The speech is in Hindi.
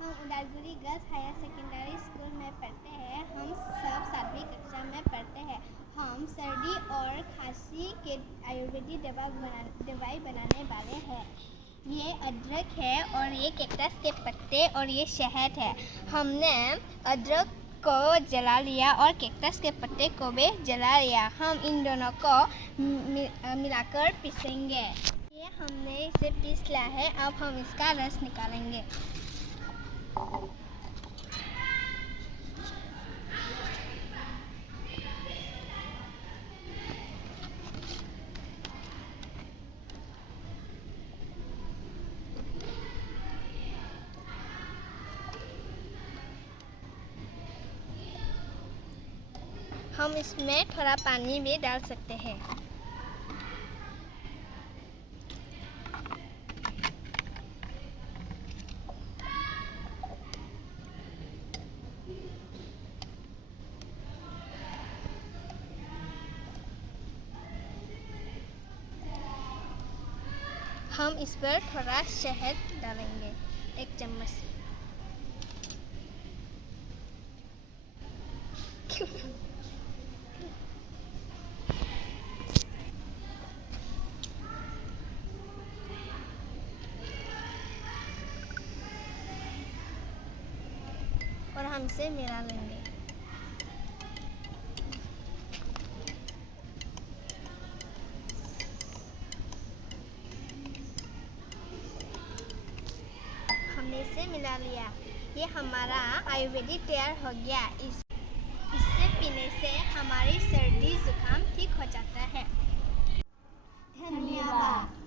हम Udalguri girls higher secondary school में पढ़ते हैं। हम सब 7वीं कक्षा में पढ़ते हैं। हम सर्दी और खांसी के आयुर्वेदिक दवाई बनाने वाले हैं। ये अदरक है और ये कैक्टस के पत्ते और ये शहद है। हमने अदरक को जला लिया और कैक्टस के पत्ते को भी जला लिया। हम इन दोनों को मिलाकर पीसेंगे। ये हमने इसे पीस लिया है। अब हम इसका रस निकालेंगे। हम इसमें थोड़ा पानी भी डाल सकते हैं। हम इस पर थोड़ा शहद डालेंगे, 1 चम्मच। और हम इसे मिला लेंगे। हमने इसे मिला लिया। ये हमारा आयुर्वेदिक तैयार हो गया। इससे पीने से हमारी सर्दी जुकाम ठीक हो जाता है। धन्यवाद।